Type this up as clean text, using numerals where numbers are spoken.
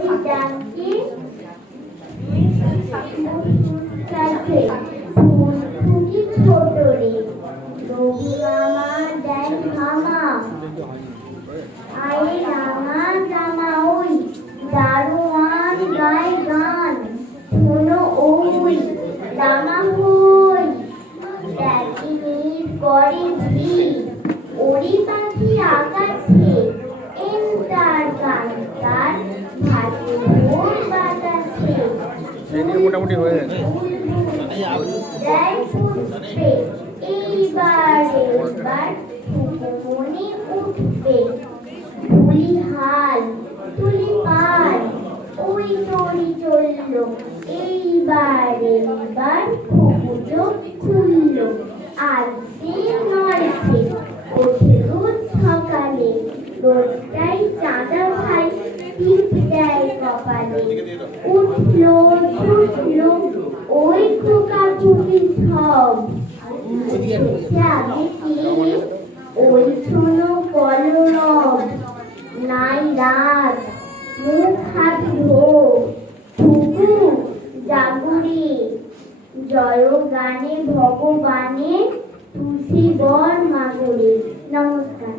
ডাকে কাছে ফুল ফুটি ছোট রে রবি মামা দেন মামা আয়ে রাঙা জামা ওই দারোয়ান গায় গান শোনো ওই রাঙা হই ডাকিনীর করে ভিড় ওরি পাখি আকাশে এন্টার গান তার ভাসে ভোর বাতাসে মোটামুটি হয়ে গেছে। জয় পুষ্পে এবার মনে উঠবে তুলি হাল তুলি পাল ওই নড়ি চলল এবার চোখ খুলল আর সে নড়ছে ওঠে রোজ সকালে রোজটাই চাঁদা ভাই টিপ দেয় কপালে উঠলো ছুটলো ওই খোকা খুবই সব ওই শোনো কলরব নাই রাত মুখ হাত ধো ঠুকু জাগুরে জয় গানে ভগবানে তুলসী বর মাগুরে। নমস্কার।